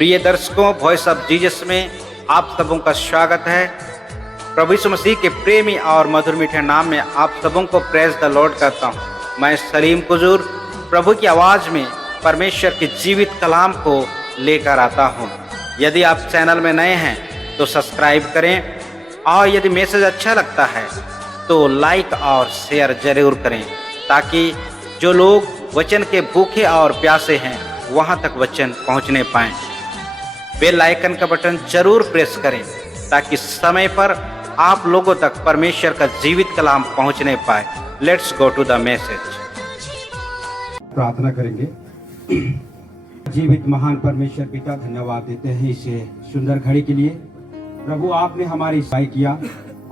प्रिय दर्शकों, voice of Jesus में आप सबों का स्वागत है। प्रभु यीशु मसीह के प्रेमी और मधुर मीठे नाम में आप सबों को प्रेज द लॉर्ड करता हूँ। मैं सलीम कुजूर प्रभु की आवाज़ में परमेश्वर के जीवित कलाम को लेकर आता हूँ। यदि आप चैनल में नए हैं तो सब्सक्राइब करें, और यदि मैसेज अच्छा लगता है तो लाइक और शेयर जरूर करें, ताकि जो लोग वचन के भूखे और प्यासे हैं वहाँ तक वचन पहुँचने पाएँ। बेल आइकन का बटन जरूर प्रेस करें, ताकि समय पर आप लोगों तक परमेश्वर का जीवित कलाम पहुँचने पाए। Let's go to the message. प्रार्थना करेंगे। जीवित महान परमेश्वर पिता, धन्यवाद देते हैं इस सुंदर घड़ी के लिए। प्रभु, आपने हमारी सहाय किया,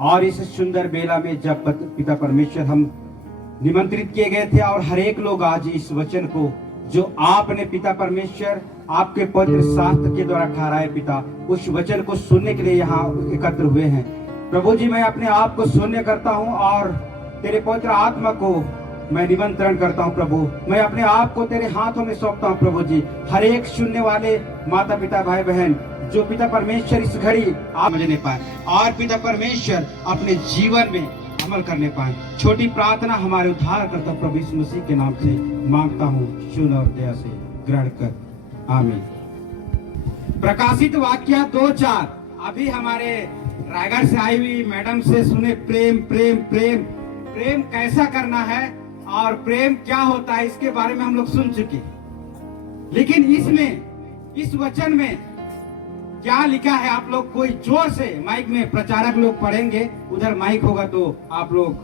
और इस सुंदर बेला में जब पिता परमेश्वर हम निमंत्रित किए गए थे, और हर एक लोग आज इस वचन को जो आपने पिता परमेश्वर आपके पवित्र शास्त्र के द्वारा ठहराए पिता, उस वचन को सुनने के लिए यहाँ एकत्र हुए हैं। प्रभु जी, मैं अपने आप को शून्य करता हूँ और तेरे पवित्र आत्मा को मैं निमंत्रण करता हूँ। प्रभु, मैं अपने आप को तेरे हाथों में सौंपता हूँ। प्रभु जी, हर एक सुनने वाले माता पिता भाई बहन जो पिता परमेश्वर इस घड़ी आप समझने पाए और पिता परमेश्वर अपने जीवन में अमल करने पाए। छोटी प्रार्थना हमारे उद्धार करता प्रभु यीशु मसीह के नाम से मांगता हूँ, सुन और दया से ग्रहण कर, आमीन। प्रकाशित वाक्य 2:4 अभी हमारे रायगढ़ से आई हुई मैडम से सुने। प्रेम प्रेम प्रेम प्रेम कैसा करना है और प्रेम क्या होता है, इसके बारे में हम लोग सुन चुके। लेकिन इसमें इस वचन में क्या लिखा है, आप लोग कोई जोर से माइक में प्रचारक लोग पढ़ेंगे, उधर माइक होगा तो आप लोग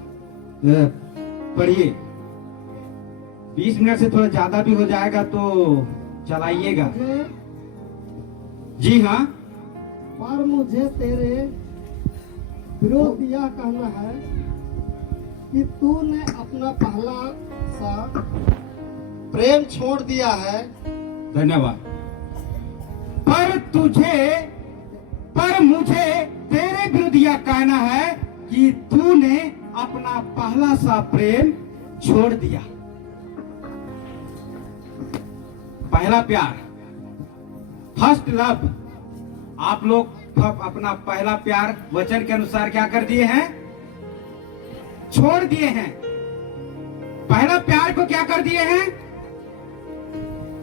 पढ़िए। 20 मिनट से थोड़ा ज्यादा भी हो जाएगा तो चलाइएगा। जी हाँ। पर मुझे तेरे विरोध यह कहना है कि तूने अपना पहला सा प्रेम छोड़ दिया है। धन्यवाद। पर मुझे तेरे विरुद्ध यह कहना है कि तूने अपना पहला सा प्रेम छोड़ दिया। पहला प्यार, फर्स्ट लव, आप लोग अपना पहला प्यार वचन के अनुसार क्या कर दिए हैं? छोड़ दिए हैं। पहला प्यार को क्या कर दिए हैं?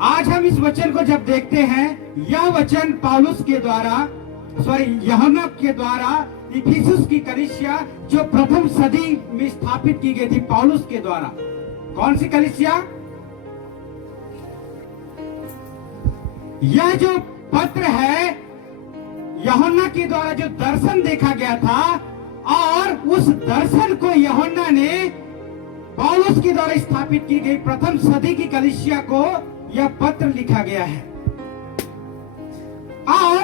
आज हम इस वचन को जब देखते हैं, यह वचन पौलुस के द्वारा यूहन्ना के द्वारा इफिसुस की कलीसिया जो प्रथम सदी में स्थापित की गई थी पौलुस के द्वारा। कौन सी कलीसिया? यह जो पत्र है यूहन्ना के द्वारा जो दर्शन देखा गया था, और उस दर्शन को यूहन्ना ने पौलुस के द्वारा स्थापित की गई प्रथम सदी की कलीसिया को यह पत्र लिखा गया है। और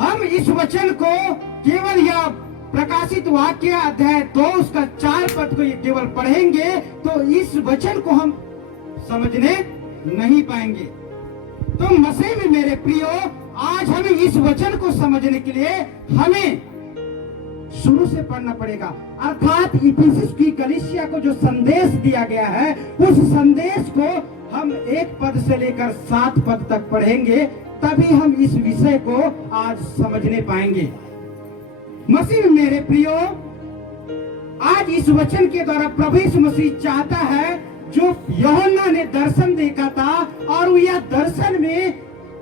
हम इस वचन को केवल यह प्रकाशित वाक्य अध्याय 2 उसका 4 पद को केवल पढ़ेंगे तो इस वचन को हम समझने नहीं पाएंगे। तो मसीह में मेरे प्रियो, आज हमें इस वचन को समझने के लिए हमें शुरू से पढ़ना पड़ेगा। अर्थात इफिसुस की कलीसिया को जो संदेश दिया गया है, उस संदेश को हम 1 पद से लेकर 7 पद तक पढ़ेंगे, तभी हम इस विषय को आज समझने पाएंगे। मसीह मेरे प्रियो, आज इस वचन के द्वारा प्रभु यीशु मसीह चाहता है, जो यूहन्ना ने दर्शन देखा था, और यह दर्शन में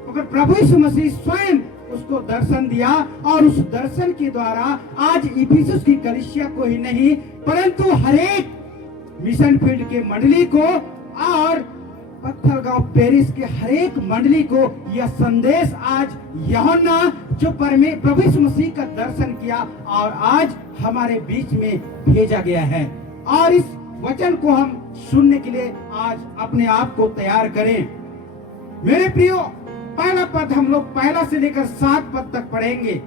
प्रभु यीशु मसीह स्वयं उसको दर्शन दिया, और उस दर्शन के द्वारा आज इफिसुस की कलीसिया को ही नहीं, परंतु हरेक मिशन फील्ड के मंडली को और पत्थलगांव पेरिस के हरेक मंडली को यह संदेश आज यूहन्ना जो प्रभु यीशु मसीह का दर्शन किया और आज हमारे बीच में भेजा गया है। और इस वचन को हम सुनने के लिए आज अपने आप को तैयार करें। मेरे प्रियो, पहला पद हम लोग पहला से लेकर 7 पद तक पढ़ेंगे,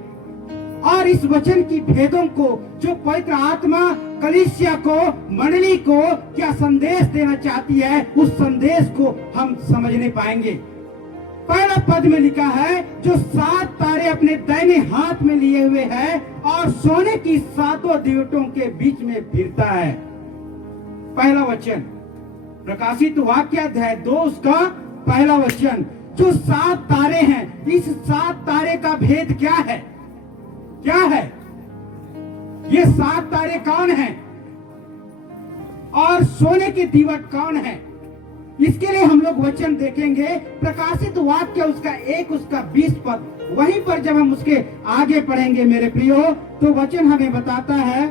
और इस वचन की भेदों को जो पवित्र आत्मा कलीसिया को, मंडली को क्या संदेश देना चाहती है, उस संदेश को हम समझने पाएंगे। पहला पद में लिखा है, जो 7 तारे अपने दाहिने हाथ में लिए हुए है और सोने की 7 दीवटों के बीच में फिरता है। पहला वचन प्रकाशित वाक्य अध्याय 2 उसका पहला वचन, जो 7 तारे हैं, इस 7 तारे का भेद क्या है? क्या है ये 7 तारे? कौन हैं? और सोने की दीवट कौन है? इसके लिए हम लोग वचन देखेंगे, प्रकाशित वाक्य उसका 1 उसका 20 पद। वहीं पर जब हम उसके आगे पढ़ेंगे मेरे प्रियो, तो वचन हमें बताता है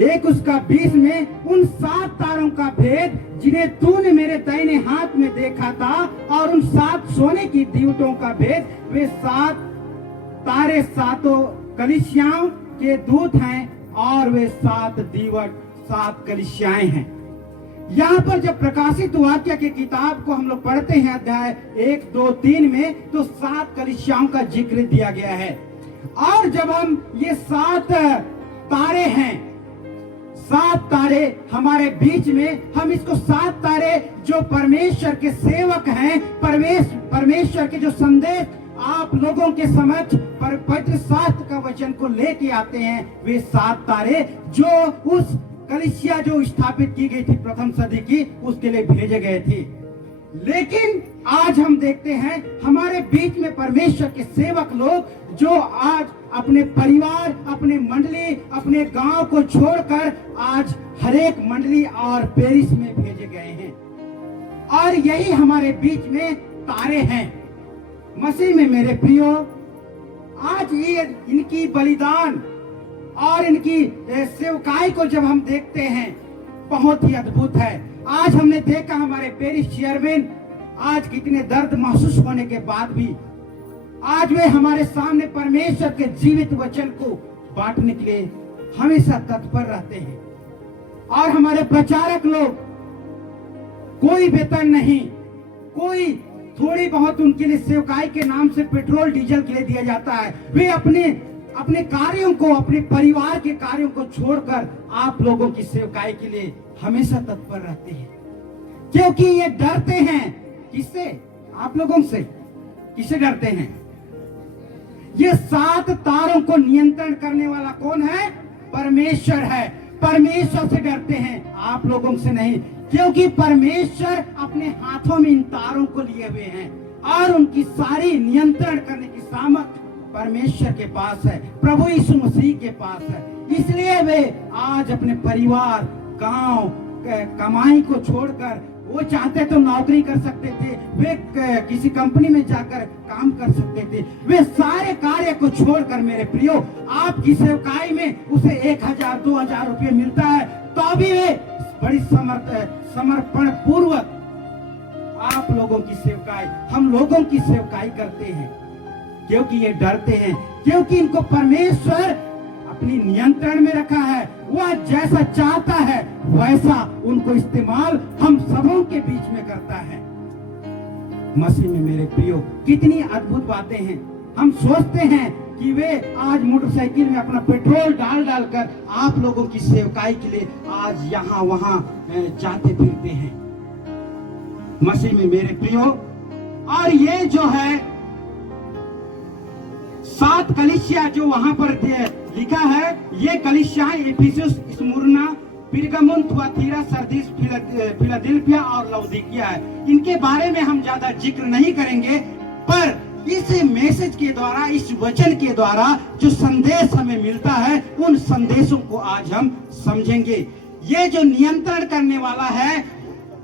1 उसका 20 में, उन 7 तारों का भेद जिन्हें तूने मेरे दाहिने हाथ में देखा था, और उन 7 सोने की दीवटों का भेद, वे 7 तारे 7 कलीसियाओं के दूत हैं, और वे 7 दीवट 7 कलीसियाएं हैं। यहाँ पर जब प्रकाशित वाक्य की किताब को हम लोग पढ़ते हैं अध्याय 1, 2, 3 में, तो 7 कलीसियाओं का जिक्र दिया गया है। और जब हम ये 7 तारे हैं, 7 तारे हमारे बीच में, हम इसको 7 तारे जो परमेश्वर के सेवक हैं, परमेश्वर के जो संदेश आप लोगों के समक्ष पवित्र शास्त्र का वचन को लेके आते हैं, वे 7 तारे जो उस कलीसिया जो स्थापित की गई थी प्रथम सदी की, उसके लिए भेजे गए थे। लेकिन आज हम देखते हैं हमारे बीच में परमेश्वर के सेवक लोग जो आज अपने परिवार, अपने मंडली, अपने गांव को छोड़कर आज हरेक मंडली और पेरिस में भेजे गए हैं। और यही हमारे बीच में तारे हैं मसीह में मेरे प्रियो। आज ये इनकी बलिदान और इनकी सेवकाई को जब हम देखते हैं, बहुत ही अद्भुत है। आज हमने देखा हमारे पेरिस चेयरमैन आज कितने दर्द महसूस होने के बाद भी आज वे हमारे सामने परमेश्वर के जीवित वचन को बांटने के लिए हमेशा तत्पर रहते हैं। और हमारे प्रचारक लोग, कोई वेतन नहीं, कोई थोड़ी बहुत उनके लिए सेवकाई के नाम से पेट्रोल डीजल के लिए दिया जाता है। वे अपने कार्यों को, अपने परिवार के कार्यों को छोड़कर आप लोगों की सेवकाई के लिए हमेशा तत्पर रहते हैं, क्योंकि ये डरते हैं। किससे? आप लोगों से। किससे डरते हैं? ये 7 तारों को नियंत्रण करने वाला कौन है? परमेश्वर है। परमेश्वर से डरते हैं, आप लोगों से नहीं, क्योंकि परमेश्वर अपने हाथों में इन तारों को लिए हुए हैं और उनकी सारी नियंत्रण करने की सामर्थ परमेश्वर के पास है, प्रभु यीशु मसीह के पास है। इसलिए वे आज अपने परिवार, गांव, कमाई को छोड़कर, वो चाहते तो नौकरी कर सकते थे, वे किसी कंपनी में जाकर काम कर सकते थे, वे सारे कार्य को छोड़कर मेरे प्रियो, आपकी सेवकाई में उसे 1000, 2000 रुपये मिलता है, तो भी वे बड़ी समर्पण पूर्वक आप लोगों की सेवकाई, हम लोगों की सेवकाई करते हैं, क्योंकि ये डरते हैं, क्योंकि इनको परमेश्वर अपनी नियंत्रण में रखा है। वह जैसा चाहता है वैसा उनको इस्तेमाल हम सबों के बीच में करता है। मसीह में मेरे प्रियो, कितनी अद्भुत बातें हैं। हम सोचते हैं कि वे आज मोटरसाइकिल में अपना पेट्रोल डाल डालकर आप लोगों की सेवकाई के लिए आज यहाँ वहां जाते फिरते हैं। मसीह में मेरे प्रियो, और ये जो है 7 कलीसिया जो वहां पर लिखा है, ये कलीसियाएं Ephesus, Smyrna, Pergamum, Thyatira, Sardis, Philadelphia और लौदीकिया है। इनके बारे में हम ज्यादा जिक्र नहीं करेंगे, पर इस मैसेज के द्वारा, इस वचन के द्वारा जो संदेश हमें मिलता है, उन संदेशों को आज हम समझेंगे। ये जो नियंत्रण करने वाला है,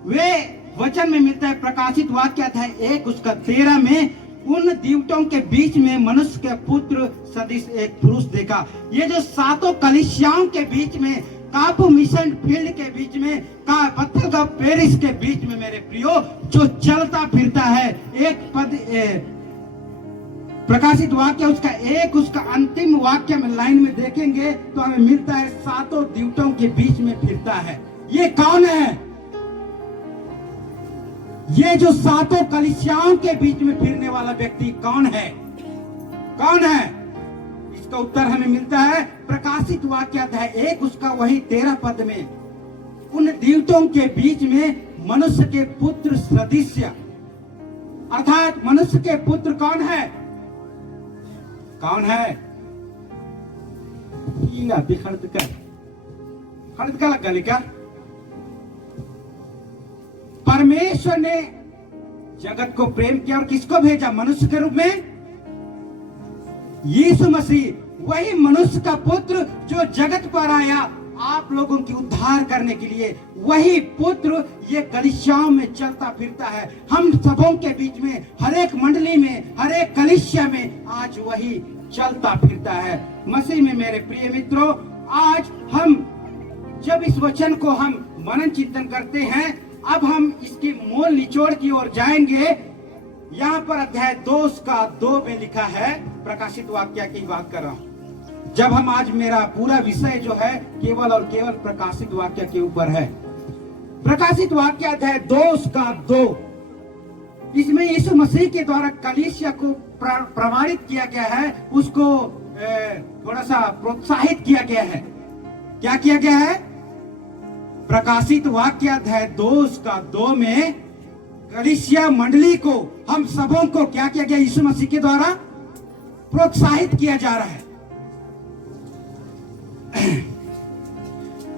वे वचन में मिलता है। प्रकाशित वाक्य अध्याय 1 उसका 13 में, उन दीवटों के बीच में मनुष्य के पुत्र सदृश एक पुरुष देखा। ये जो 7 कलीसियाओं के बीच में, कापू मिशन फील्ड के बीच में, पत्थर का पेरिस के बीच में मेरे प्रियो, जो चलता फिरता है, एक पद प्रकाशित वाक्य उसका 1 उसका अंतिम वाक्य में लाइन में देखेंगे तो हमें मिलता है 7 दीवटों के बीच में फिरता है। ये कौन है? ये जो 7 कलीसियाओं के बीच में फिरने वाला व्यक्ति कौन है? कौन है? इसका उत्तर हमें मिलता है प्रकाशित वाक्य अध्याय 1 उसका वही 13 पद में, उन दीवटों के बीच में मनुष्य के पुत्र सदृश, अर्थात मनुष्य के पुत्र कौन है? कौन है? परमेश्वर ने जगत को प्रेम किया और किसको भेजा? मनुष्य के रूप में यीशु मसीह, वही मनुष्य का पुत्र जो जगत पर आया आप लोगों की उद्धार करने के लिए। वही पुत्र ये कलीसियाओं में चलता फिरता है, हम सबों के बीच में, हर एक मंडली में, हर एक कलीसिया में आज वही चलता फिरता है मसीह में। मेरे प्रिय मित्रों, आज हम जब इस वचन को हम मनन चिंतन करते हैं, अब हम इसके मूल निचोड़ की ओर जाएंगे। यहाँ पर अध्याय 2 में लिखा है, प्रकाशित वाक्य की बात कर रहा हूं। जब हम आज मेरा पूरा विषय जो है केवल और केवल प्रकाशित वाक्य के ऊपर है। प्रकाशित वाक्य अध्याय 2 इसमें यीशु मसीह के द्वारा कलीसिया को प्रमाणित किया गया है, उसको थोड़ा सा प्रोत्साहित किया गया है। क्या किया गया है? प्रकाशित वाक्य अध्याय 2 में कलीसिया मंडली को, हम सबों को क्या किया गया? यीशु मसीह के द्वारा प्रोत्साहित किया जा रहा है।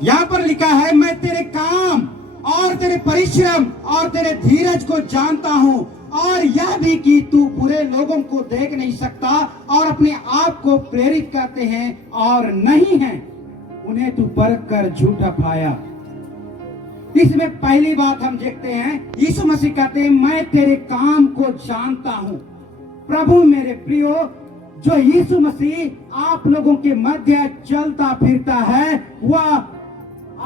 यहां पर लिखा है, मैं तेरे काम और तेरे परिश्रम और तेरे धीरज को जानता हूं, और यह भी कि तू बुरे लोगों को देख नहीं सकता और अपने आप को प्रेरित करते हैं और नहीं है, उन्हें तू परख कर झूठा पाया। इसमें पहली बात हम देखते हैं, यीशु मसीह कहते हैं मैं तेरे काम को जानता हूं। प्रभु मेरे प्रियो, जो यीशु मसीह आप लोगों के मध्य चलता फिरता है, वह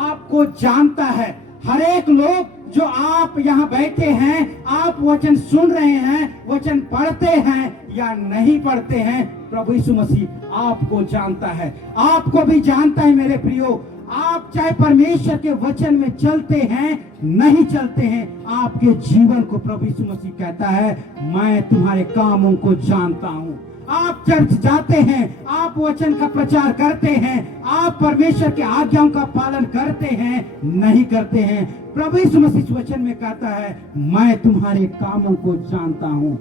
आपको जानता है। हर एक लोग जो आप यहाँ बैठे हैं, आप वचन सुन रहे हैं, वचन पढ़ते हैं या नहीं पढ़ते हैं, प्रभु यीशु मसीह आपको जानता है, आपको भी जानता है। मेरे प्रियो, आप चाहे परमेश्वर के वचन में चलते हैं नहीं चलते हैं, आपके जीवन को प्रभु यीशु मसीह कहता है मैं तुम्हारे कामों को जानता हूं। आप चर्च जाते हैं, आप वचन का प्रचार करते हैं, आप परमेश्वर के आज्ञाओं का पालन करते हैं नहीं करते हैं, प्रभु यीशु मसीह वचन में कहता है मैं तुम्हारे कामों को जानता हूं।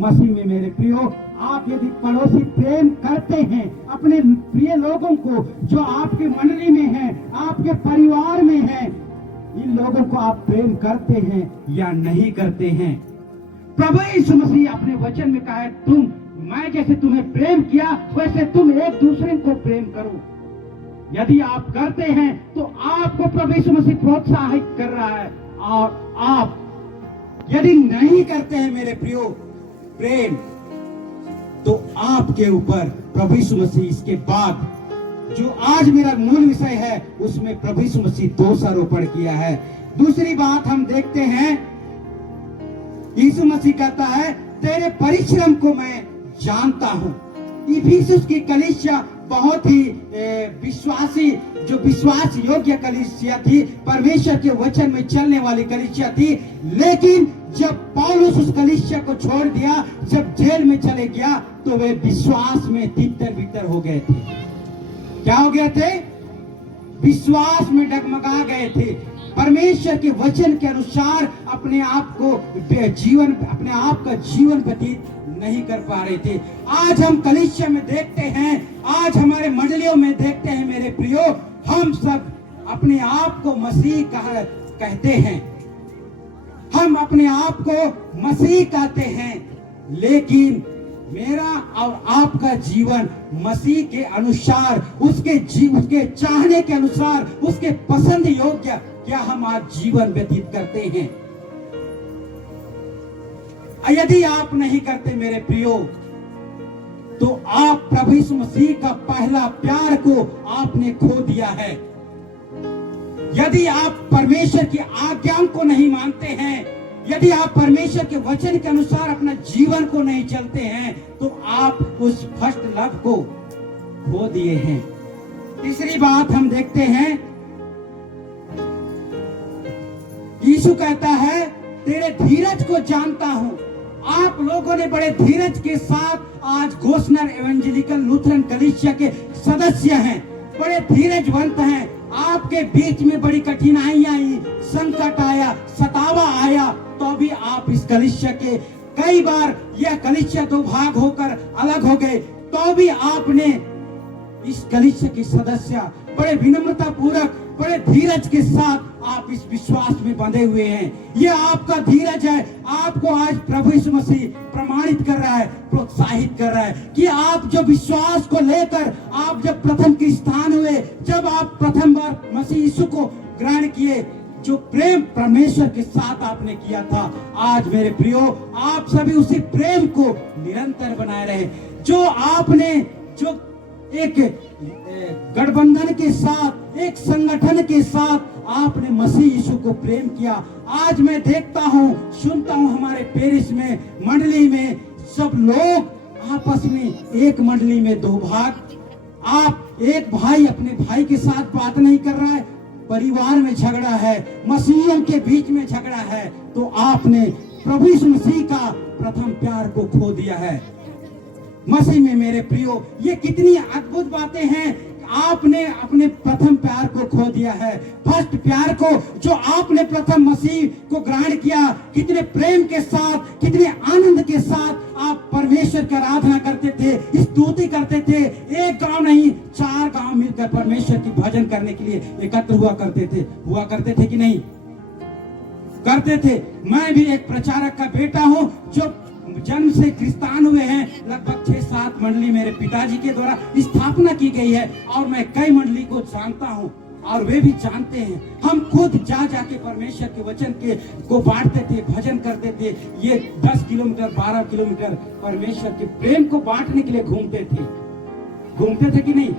मसीह में मेरे प्रियो, आप यदि पड़ोसी प्रेम करते हैं अपने प्रिय लोगों को जो आपके मंडली में हैं, आपके परिवार में हैं, इन लोगों को आप प्रेम करते हैं या नहीं करते हैं? प्रभु यीशु मसीह अपने वचन में कहा है, मैं जैसे तुम्हें प्रेम किया वैसे तुम एक दूसरे को प्रेम करो। यदि आप करते हैं तो आपको प्रभु यीशु मसीह प्रोत्साहित कर रहा है, और आप यदि नहीं करते हैं मेरे प्रियो प्रेम, तो आपके ऊपर प्रभु यीशु मसीह इसके बाद जो आज मेरा मूल विषय है उसमें प्रभु यीशु मसीह दोषारोपण किया है। दूसरी बात हम देखते हैं, यीशु मसीह कहता है तेरे परिश्रम को मैं जानता हूं। इफिसुस की कलीसिया बहुत ही विश्वासी, जो विश्वास योग्य कलीसिया थी, परमेश्वर के वचन में चलने वाली कलीसिया थी। लेकिन जब पौलुस उस कलीसिया को छोड़ दिया, जब जेल में चले गया, तो वे विश्वास में तितर बितर हो गए थे। क्या हो गए थे? विश्वास में डगमगा गए थे। परमेश्वर के वचन के अनुसार अपने आप का जीवन व्यतीत नहीं कर पा रहे थे। आज हम कलीसिया में देखते हैं, आज हमारे मंडलियों में देखते हैं मेरे प्रियो, हम सब अपने आप को मसीह कहते हैं, हम अपने आप को मसीह कहते हैं, लेकिन मेरा और आपका जीवन मसीह के अनुसार, उसके चाहने के अनुसार, उसके पसंद योग्य क्या हम आज जीवन व्यतीत करते हैं? यदि आप नहीं करते मेरे प्रियो, तो आप प्रभु यीशु मसीह का पहला प्यार को आपने खो दिया है। यदि आप परमेश्वर की आज्ञाओं को नहीं मानते हैं, यदि आप परमेश्वर के वचन के अनुसार अपना जीवन को नहीं चलते हैं, तो आप उस फर्स्ट लव को खो दिए हैं। तीसरी बात हम देखते हैं, यीशु कहता है तेरे धीरज को जानता हूं। आप लोगों ने बड़े धीरज के साथ आज घोषणा एवेंजेलिकल लूथरन कलीसिया के सदस्य हैं, बड़े धीरजवंत हैं। आपके बीच में बड़ी कठिनाइयां आई, संकट आया, सतावा आया, तो भी आप इस कलीसिया के, कई बार यह कलीसिया दो भाग होकर अलग हो गए, तो भी आपने इस कलीसिया के सदस्य बड़े विनम्रता पूर्वक बड़े धीरज के साथ आप इस विश्वास में बंधे हुए हैं। ये आपका धीरज है। आपको आज प्रभु यीशु मसीह प्रमाणित कर रहा है, प्रोत्साहित कर रहा है कि आप जो विश्वास को लेकर आप जब प्रथम के स्थान हुए, जब आप प्रथम बार मसीह यीशु को ग्रहण किए, जो प्रेम परमेश्वर के साथ आपने किया था, आज मेरे प्रियो आप सभी उसी प्रेम को निरंतर बनाए रहे। जो आपने जो एक गठबंधन के साथ, एक संगठन के साथ आपने मसीह यीशु को प्रेम किया। आज मैं देखता हूँ, सुनता हूँ हमारे पेरिस में, मंडली में सब लोग आपस में एक मंडली में दो भाग। आप एक भाई अपने भाई के साथ बात नहीं कर रहा है, परिवार में झगड़ा है, मसीहियों के बीच में झगड़ा है, तो आपने प्रभु यीशु मसीह का प्रथम प्यार को खो दिया है। मसीह में मेरे प्रियो, ये कितनी अद्भुत बातें हैं। आपने अपने प्रथम प्यार को खो दिया है, फर्स्ट प्यार को, जो आपने प्रथम मसीह को ग्रहण किया। कितने प्रेम के साथ, कितने आनंद के साथ आप परमेश्वर की आराधना करते थे, स्तुति करते थे। एक गांव नहीं, 4 गांव मिलकर परमेश्वर की भजन करने के लिए एकत्र हुआ करते थे कि नहीं? करते थे। मैं भी एक प्रचारक का बेटा हूँ जो जन्म से क्रिस्तान हुए हैं। लगभग 6-7 मंडली मेरे पिताजी के द्वारा स्थापना की गई है और मैं कई मंडली को जानता हूँ और वे भी जानते हैं। हम खुद जा जाके परमेश्वर के वचन के को बांटते थे, भजन करते थे। ये 10 किलोमीटर 12 किलोमीटर परमेश्वर के प्रेम को बांटने के लिए घूमते थे कि नहीं?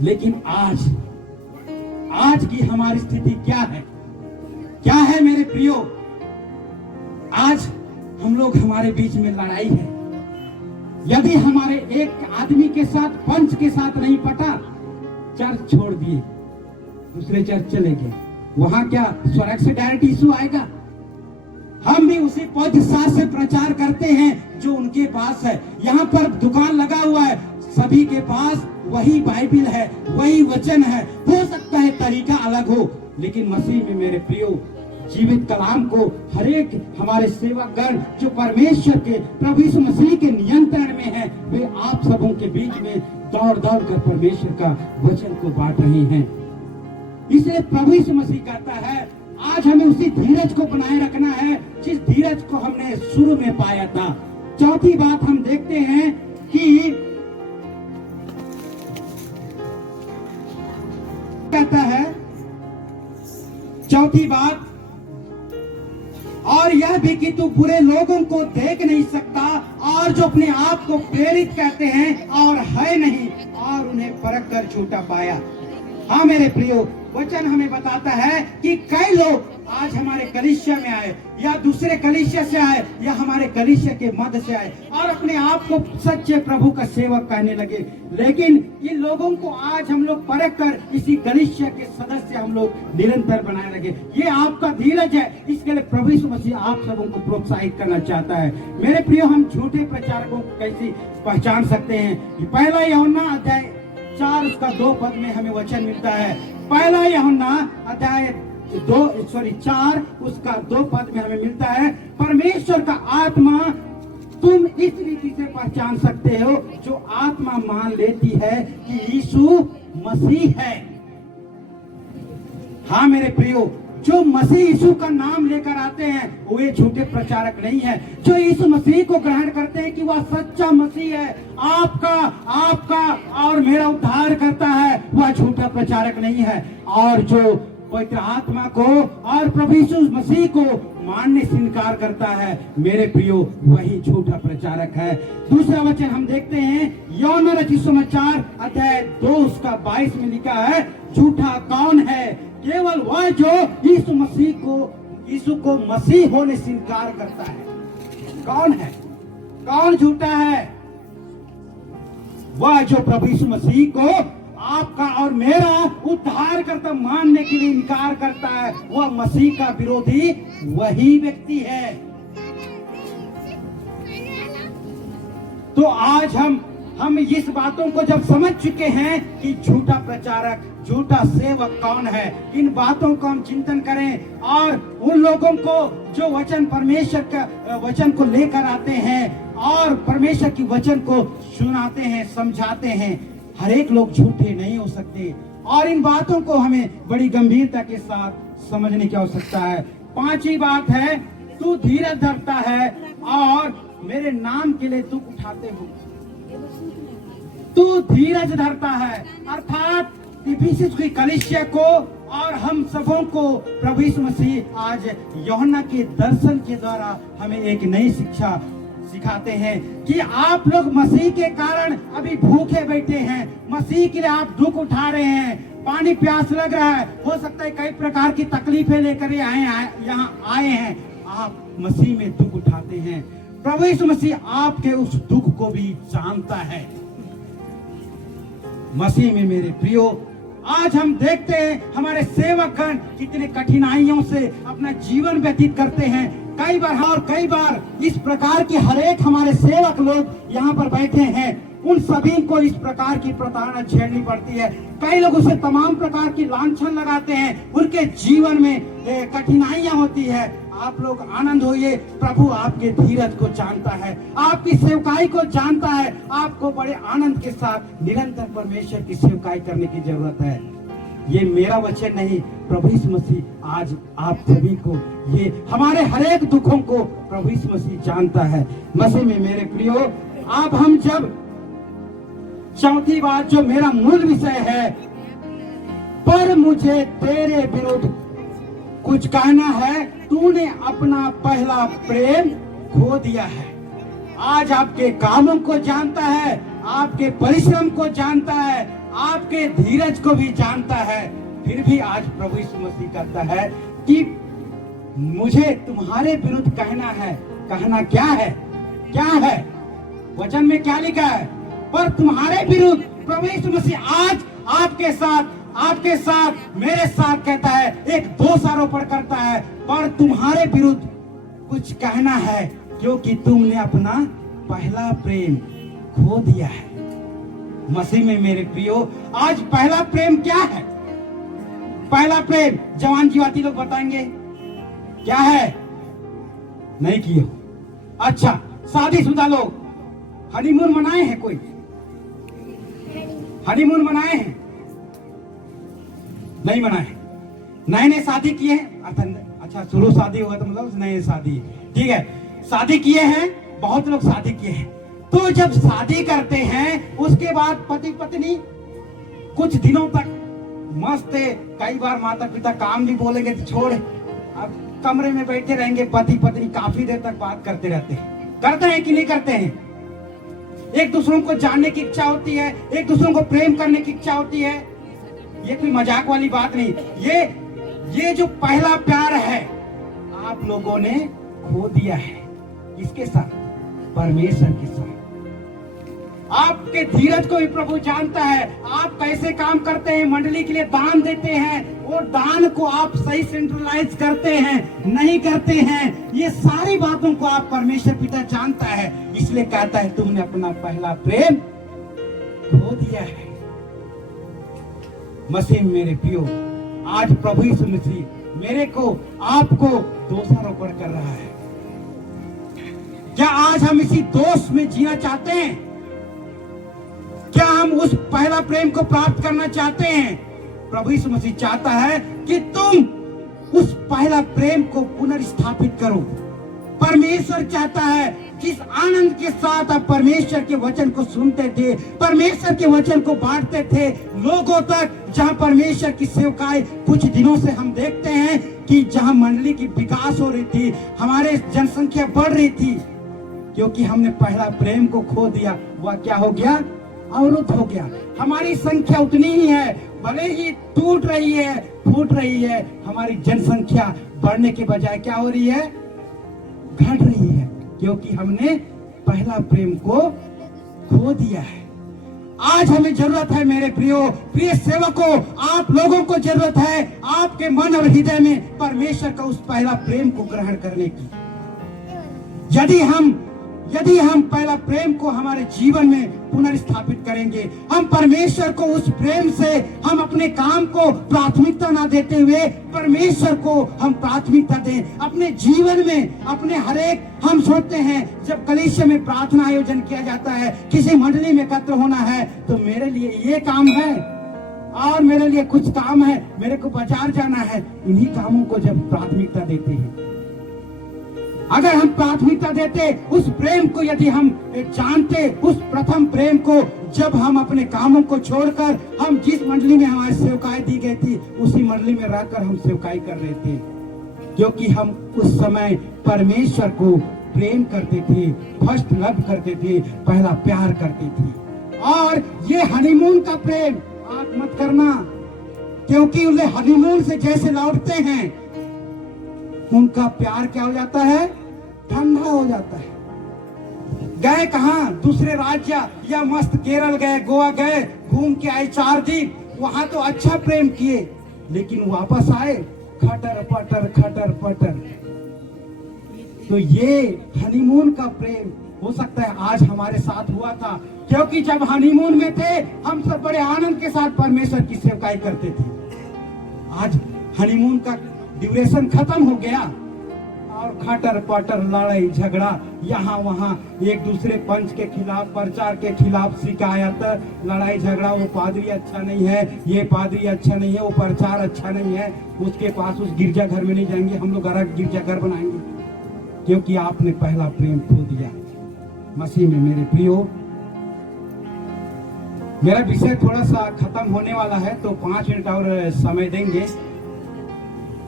लेकिन आज की हमारी स्थिति क्या है मेरे प्रियो? आज हम लोग, हमारे बीच में लड़ाई है। यदि हमारे एक आदमी के साथ, पंच के साथ नहीं पटा, चर्च छोड़ दिए, दूसरे चर्च चले गए, वहां क्या स्वर्ग से डायरेक्ट यीशु आएगा? हम भी उसी पौध से प्रचार करते हैं जो उनके पास है। यहाँ पर दुकान लगा हुआ है, सभी के पास वही बाइबिल है, वही वचन है। हो सकता है तरीका अलग हो, लेकिन मसीह में मेरे प्रियो जीवित कलाम को हर एक हमारे सेवकगण जो परमेश्वर के प्रभु यीशु मसीह के नियंत्रण में है, वे आप सबों के बीच में दौड़ कर परमेश्वर का वचन को बांट रहे हैं। इसलिए प्रभु यीशु मसीह कहता है, आज हमें उसी धीरज को बनाए रखना है जिस धीरज को हमने शुरू में पाया था। चौथी बात हम देखते हैं कि कहता है, चौथी बात, और यह भी कि तू बुरे लोगों को देख नहीं सकता और जो अपने आप को प्रेरित कहते हैं और है नहीं, और उन्हें परख कर झूठा पाया। हाँ मेरे प्रियो, वचन हमें बताता है कि कई लोग आज हमारे कलीसिया में आए या दूसरे कलीसिया से आए या हमारे कलीसिया के मध्य से आए और अपने आप को सच्चे प्रभु का सेवक कहने लगे। लेकिन इन लोगों को आज हम लोग परख कर इसी कलीसिया के सदस्य हम लोग निरंतर बनाए लगे। ये आपका धीरज है। इसके लिए प्रभु यीशु मसीह आप सबों को प्रोत्साहित करना चाहता है। मेरे प्रियो, हम झूठे प्रचारकों को कैसे पहचान सकते हैं? पहला यूहन्ना अध्याय 4 उसका 2 पद में हमें वचन मिलता है। पहला यूहन्ना अध्याय 4 उसका 2 पद में हमें मिलता है, परमेश्वर का आत्मा तुम इस रीति से पहचान सकते हो, जो आत्मा मान लेती है कि यीशु मसीह है। हाँ मेरे प्रियो, जो मसीह यीशु का नाम लेकर आते हैं वे झूठे प्रचारक नहीं है। जो यीशु मसीह को ग्रहण करते हैं कि वह सच्चा मसीह है, आपका और मेरा उद्धार करता है, वह झूठा प्रचारक नहीं है। और जो पवित्र आत्मा को और प्रभु यीशु मसीह को मानने से इनकार करता है, मेरे प्रियो, वही झूठा प्रचारक है। दूसरा वचन हम देखते हैं, यूहन्ना रचित सुसमाचार अध्याय 2 उसका 22 में लिखा है, झूठा कौन है? केवल वह जो यीशु को मसीह होने से इनकार करता है। कौन है? कौन झूठा है? वह जो प्रभु यीशु मसीह को आपका और मेरा उद्धार करता मानने के लिए इनकार करता है, वह मसीह का विरोधी वही व्यक्ति है। तो आज हम इस बातों को जब समझ चुके हैं कि झूठा प्रचारक, झूठा सेवक कौन है, इन बातों को हम चिंतन करें और उन लोगों को जो वचन परमेश्वर का वचन को लेकर आते हैं और परमेश्वर की वचन को सुनाते हैं, समझाते हैं। हर एक लोग झूठे नहीं हो सकते और इन बातों को हमें बड़ी गंभीरता के साथ समझने की आवश्यकता है। पांचवी बात है, तू धीरज धरता है और मेरे नाम के लिए दुख उठाते हो। तू धीरज धरता है, अर्थात इफिसुस की कलीसिया को और हम सबों को प्रभु यीशु मसीह आज यूहन्ना के दर्शन के द्वारा हमें एक नई शिक्षा सिखाते हैं कि आप लोग मसीह के कारण अभी भूखे बैठे हैं, मसीह के लिए आप दुख उठा रहे हैं, पानी प्यास लग रहा है, हो सकता है कई प्रकार की तकलीफें लेकर यहाँ आए हैं, आप मसीह में दुख उठाते हैं। प्रभु यीशु मसीह आपके उस दुख को भी जानता है। मसीह में मेरे प्रियो, आज हम देखते हैं हमारे सेवकगण कितने कठिनाइयों से अपना जीवन व्यतीत करते हैं। कई बार इस प्रकार की हरेक हमारे सेवक लोग यहाँ पर बैठे हैं, उन सभी को इस प्रकार की प्रताड़ना झेलनी पड़ती है। कई लोग उसे तमाम प्रकार की लांछन लगाते हैं, उनके जीवन में कठिनाइयां होती है। आप लोग आनंद होइए, प्रभु आपके धीरज को जानता है, आपकी सेवकाई को जानता है। आपको बड़े आनंद के साथ निरंतर परमेश्वर की सेवकाई करने की जरूरत है। ये मेरा वचन नहीं, प्रभु यीशु मसीह आज आप सभी को, ये हमारे हरेक दुखों को प्रभु यीशु मसीह जानता है। मसीह में मेरे प्रियो, अब हम जब चौथी बात जो मेरा मूल विषय है, पर मुझे तेरे विरुद्ध कुछ कहना है, तूने अपना पहला प्रेम खो दिया है। आज आपके कामों को जानता है, आपके परिश्रम को जानता है, आपके धीरज को भी जानता है, फिर भी आज प्रभु यीशु मसीह कहता है कि मुझे तुम्हारे विरुद्ध कहना है। कहना क्या है? क्या है वचन में क्या लिखा है? पर तुम्हारे विरुद्ध प्रभु यीशु मसीह आज आपके साथ मेरे साथ कहता है, एक दोषारोपण करता है, पर तुम्हारे विरुद्ध कुछ कहना है क्योंकि तुमने अपना पहला प्रेम खो दिया है। मसीह में मेरे प्रियो, आज पहला प्रेम क्या है? पहला प्रेम जवान जीवाती लोग बताएंगे क्या है? नहीं किए? अच्छा, शादीशुदा लोग हनीमून मनाए हैं? कोई हनीमून मनाए हैं? नहीं मनाए? नए शादी किए हैं? अच्छा, शुरू शादी होगा तो मतलब नए शादी, ठीक है, शादी किए हैं, बहुत लोग शादी किए हैं। तो जब शादी करते हैं उसके बाद पति पत्नी कुछ दिनों तक मस्त है। कई बार माता पिता काम भी बोलेंगे तो छोड़, अब कमरे में बैठे रहेंगे, पति पत्नी काफी देर तक बात करते रहते हैं। करते हैं कि नहीं करते हैं? एक दूसरों को जानने की इच्छा होती है, एक दूसरों को प्रेम करने की इच्छा होती है। ये कोई मजाक वाली बात नहीं। ये जो पहला प्यार है आप लोगों ने खो दिया है। किसके साथ? परमेश्वर के साथ। आपके धीरज को भी प्रभु जानता है। आप कैसे काम करते हैं, मंडली के लिए दान देते हैं और दान को आप सही सेंट्रलाइज करते हैं, नहीं करते हैं, ये सारी बातों को आप परमेश्वर पिता जानता है। इसलिए कहता है तुमने अपना पहला प्रेम खो दिया है। मसीह मेरे प्रियो, आज प्रभु यीशु मसीह मेरे को आपको दोषारोपण कर रहा है। क्या आज हम इसी दोष में जीना चाहते हैं? क्या हम उस पहला प्रेम को प्राप्त करना चाहते हैं? प्रभु यीशु मसीह चाहता है कि तुम उस पहला प्रेम को पुनर्स्थापित करो। परमेश्वर चाहता है जिस आनंद के साथ आप परमेश्वर के वचन को सुनते थे, परमेश्वर के वचन को बांटते थे लोगों तक, जहां परमेश्वर की सेवकाई कुछ दिनों से हम देखते हैं कि जहां मंडली की विकास हो रही थी, हमारे जनसंख्या बढ़ रही थी, क्योंकि हमने पहला प्रेम को खो दिया। वह क्या हो गया? अवरुद्ध हो गया। हमारी संख्या उतनी ही है, भले ही टूट रही है, फूट रही है, हमारी जनसंख्या बढ़ने के बजाय क्या हो रही है? घट रही है, क्योंकि हमने पहला प्रेम को खो दिया है। आज हमें जरूरत है मेरे प्रिय सेवकों, आप लोगों को जरूरत है आपके मन और हृदय में परमेश्वर का उस पहला प्रेम को ग्रहण करने की। यदि हम पहला प्रेम को हमारे जीवन में पुनर्स्थापित करेंगे, हम परमेश्वर को उस प्रेम से हम अपने काम को प्राथमिकता ना देते हुए परमेश्वर को हम प्राथमिकता दें अपने जीवन में। अपने हरेक हम सोचते हैं जब कलीसिया में प्रार्थना आयोजन किया जाता है, किसी मंडली में एकत्र होना है, तो मेरे लिए ये काम है, और मेरे लिए कुछ काम है, मेरे को बाजार जाना है, इन्हीं कामों को जब प्राथमिकता देते हैं, अगर हम प्राथमिकता देते उस प्रेम को, यदि हम जानते उस प्रथम प्रेम को, जब हम अपने कामों को छोड़कर हम जिस मंडली में हमारी सेवकाई दी गई थी उसी मंडली में रहकर हम सेवकाई कर रहे थे, क्योंकि हम उस समय परमेश्वर को प्रेम करते थे, फर्स्ट लव करते थे, पहला प्यार करते थे। और ये हनीमून का प्रेम आप मत करना, क्योंकि उन्हें हनीमून से जैसे लौटते हैं उनका प्यार क्या हो जाता है, ठंडा हो जाता है। गए कहां, दूसरे राज्य या मस्त केरल गए, गोवा गए, घूम के आए 4 दिन, वहां तो अच्छा प्रेम किए, लेकिन वापस आए खटर पटर खटर पटर। तो ये हनीमून का प्रेम हो सकता है आज हमारे साथ हुआ था, क्योंकि जब हनीमून में थे हम सब बड़े आनंद के साथ परमेश्वर की सेवकाई करते थे। आज हनीमून का ड्यूरेशन खत्म हो गया और खटर पटर लड़ाई झगड़ा, यहाँ वहाँ एक दूसरे पंच के खिलाफ, प्रचार के खिलाफ, शिकायत, लड़ाई झगड़ा, वो पादरी अच्छा नहीं है, ये पादरी अच्छा नहीं है, वो प्रचार अच्छा नहीं है, उसके पास उस गिरजा घर में नहीं जाएंगे, हम लोग अलग गिरजा घर बनाएंगे, क्योंकि आपने पहला प्रेम खो दिया। मसीह में मेरे प्रियो, मेरा विषय थोड़ा सा खत्म होने वाला है, तो 5 मिनट और समय देंगे,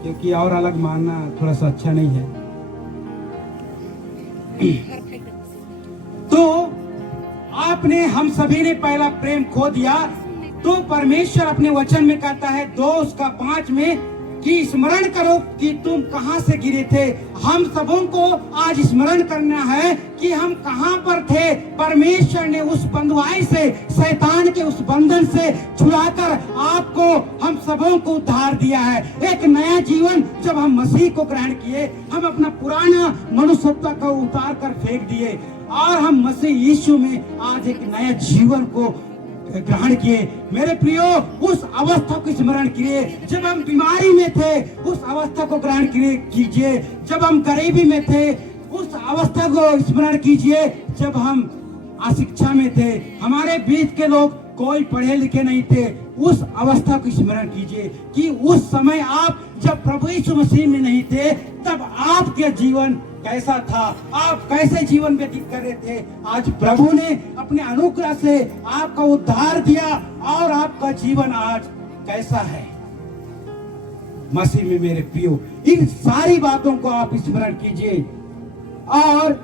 क्योंकि और अलग मानना थोड़ा सा अच्छा नहीं है। तो आपने, हम सभी ने पहला प्रेम खो दिया, तो परमेश्वर अपने वचन में कहता है 2:5 में कि स्मरण करो कि तुम कहां से गिरे थे। हम सबों को आज स्मरण करना है कि हम कहां पर थे। परमेश्वर ने उस बंधुआई से, शैतान के उस बंधन से छुड़ाकर आपको, हम सबों को उद्धार दिया है, एक नया जीवन। जब हम मसीह को ग्रहण किए, हम अपना पुराना मनुष्यत्व को उतार कर फेंक दिए और हम मसीह यीशु में आज एक नया जीवन को ग्रहण किए। मेरे प्रियो, उस अवस्था को स्मरण कीजिए जब हम बीमारी में थे, उस अवस्था को ग्रहण कीजिए जब हम गरीबी में थे, उस अवस्था को स्मरण कीजिए जब हम अशिक्षा में थे, हमारे बीच के लोग कोई पढ़े लिखे नहीं थे, उस अवस्था को स्मरण कीजिए कि उस समय आप जब प्रभु यीशु मसीह में नहीं थे, तब आपके जीवन कैसा था, आप कैसे जीवन व्यतीत कर रहे थे। आज प्रभु ने अपने अनुग्रह से आपका उद्धार दिया और आपका जीवन आज कैसा है। मसीह में मेरे प्रियो, इन सारी बातों को आप स्मरण कीजिए, और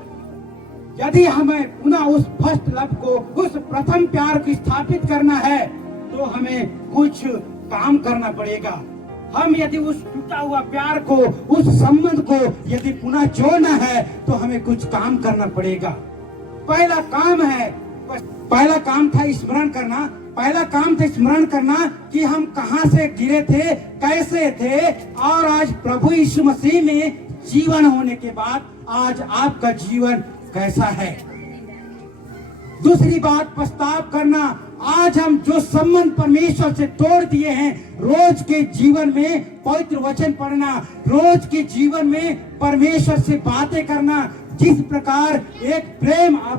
यदि हमें पुनः उस फर्स्ट लव को, उस प्रथम प्यार को स्थापित करना है, तो हमें कुछ काम करना पड़ेगा। हम यदि उस टूटा हुआ प्यार को, उस संबंध को यदि पुनः जोड़ना है, तो हमें कुछ काम करना पड़ेगा। पहला काम था स्मरण करना। पहला काम था स्मरण करना कि हम कहां से गिरे थे, कैसे थे, और आज प्रभु यीशु मसीह में जीवन होने के बाद आज आपका जीवन कैसा है। दूसरी बात, पछताव करना। आज हम जो संबंध परमेश्वर से तोड़ दिए हैं, रोज के जीवन में पवित्र वचन पढ़ना, रोज के जीवन में परमेश्वर से बातें करना। जिस प्रकार एक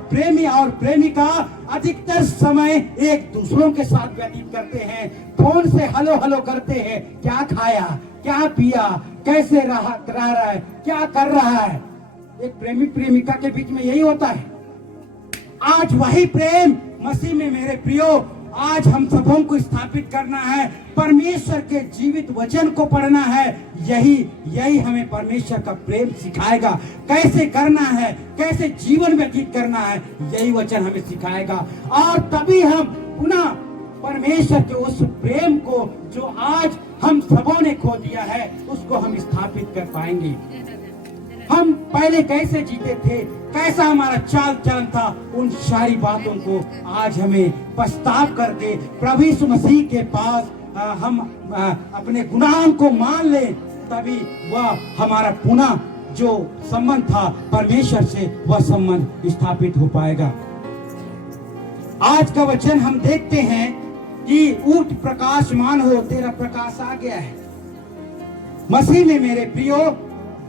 प्रेमी और प्रेमिका अधिकतर समय एक दूसरों के साथ व्यतीत करते हैं, फोन से हेलो हेलो करते हैं, क्या खाया, क्या पिया, कैसे रह रहा है, क्या कर रहा है, एक प्रेमी प्रेमिका के बीच में यही होता है। आज वही प्रेम मसीह में मेरे प्रियो आज हम सबों को स्थापित करना है। परमेश्वर के जीवित वचन को पढ़ना है। यही हमें परमेश्वर का प्रेम सिखाएगा। कैसे करना है, कैसे जीवन व्यतीत करना है, यही वचन हमें सिखाएगा। और तभी हम पुनः परमेश्वर के उस प्रेम को जो आज हम सबों ने खो दिया है, उसको हम स्थापित कर पाएंगे। हम पहले कैसे जीते थे, कैसा हमारा चाल चलन था, उन सारी बातों को आज हमें पछताव करके प्रभु यीशु मसीह के पास हम अपने गुनाहों को मान ले, तभी वह हमारा पुनः जो संबंध था परमेश्वर से, वह संबंध स्थापित हो पाएगा। आज का वचन हम देखते हैं कि उठ प्रकाशमान हो, तेरा प्रकाश आ गया है। मसीह में मेरे प्रियो,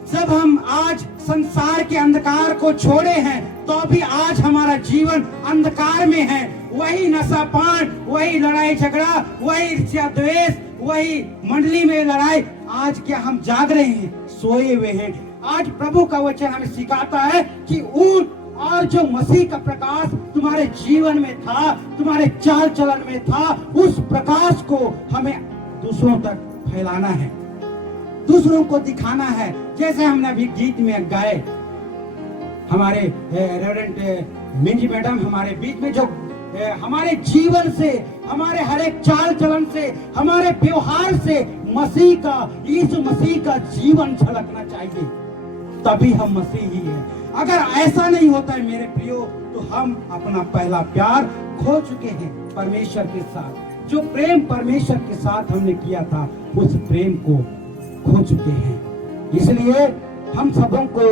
जब हम आज संसार के अंधकार को छोड़े हैं, तो भी आज हमारा जीवन अंधकार में है। वही नशा पान, वही लड़ाई झगड़ा, वही ईर्ष्या द्वेष, वही मंडली में लड़ाई। आज क्या हम जाग रहे हैं? सोए हुए हैं। आज प्रभु का वचन हमें सिखाता है कि उन और जो मसीह का प्रकाश तुम्हारे जीवन में था, तुम्हारे चाल चलन में था, उस प्रकाश को हमें दूसरों तक फैलाना है, दूसरों को दिखाना है। जैसे हमने अभी गीत में गाए, हमारे रेवरेंट मिंजी मैडम हमारे बीच में जो हमारे जीवन से, हमारे हर एक चाल चलन से, हमारे व्यवहार से मसीह का, यीशु मसीह का जीवन झलकना चाहिए, तभी हम मसीही हैं। अगर ऐसा नहीं होता है मेरे प्रियो, तो हम अपना पहला प्यार खो चुके हैं परमेश्वर के साथ। जो प्रेम परमेश्वर के साथ हमने किया था, उस प्रेम को खो चुके हैं। इसलिए हम सबों को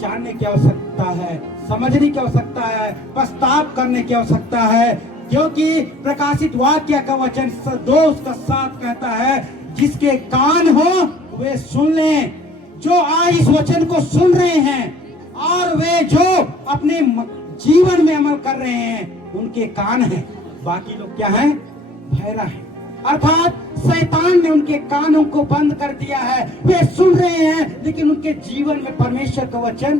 जानने की आवश्यकता है, समझने की आवश्यकता है, पश्चाताप करने की आवश्यकता है, क्योंकि प्रकाशित वाक्य का वचन 2:7 कहता है, जिसके कान हो वे सुन लें। जो आज इस वचन को सुन रहे हैं और वे जो अपने जीवन में अमल कर रहे हैं, उनके कान हैं, बाकी लोग क्या हैं? बहरा है। अर्थात शैतान ने उनके कानों को बंद कर दिया है। वे सुन रहे हैं, लेकिन उनके जीवन में परमेश्वर का वचन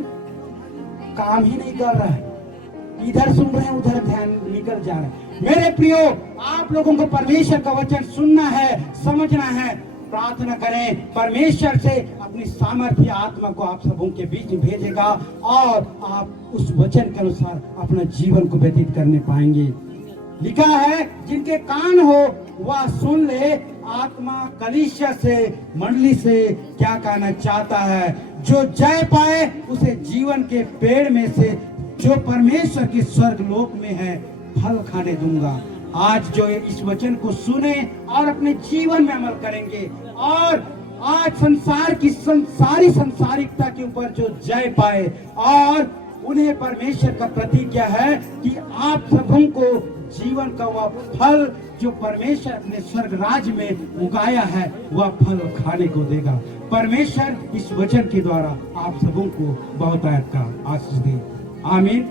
काम ही नहीं कर रहा है। इधर सुन रहे हैं, उधर ध्यान निकल जा रहा है। मेरे प्रियो, आप लोगों को परमेश्वर का वचन सुनना है, समझना है। प्रार्थना करें परमेश्वर से, अपनी सामर्थ्य आत्मा को आप सबों के बीच में भेजेगा और आप उस वचन के अनुसार अपना जीवन को व्यतीत करने पाएंगे। लिखा है, जिनके कान हो वह सुन ले। आत्मा कलीसिया से, मंडली से क्या कहना चाहता है? जो जय पाए उसे जीवन के पेड़ में से, जो परमेश्वर के स्वर्ग लोक में है, फल खाने दूंगा। आज जो इस वचन को सुने और अपने जीवन में अमल करेंगे, और आज संसार की सारी संसारिकता के ऊपर जो जय पाए, और उन्हें परमेश्वर का प्रतिज्ञा है कि आप सबों को जीवन का वह फल जो परमेश्वर अपने स्वर्ग राज्य में उगाया है, वह फल खाने को देगा। परमेश्वर इस वचन के द्वारा आप सबों को बहुत का आशीष दे। आमीन।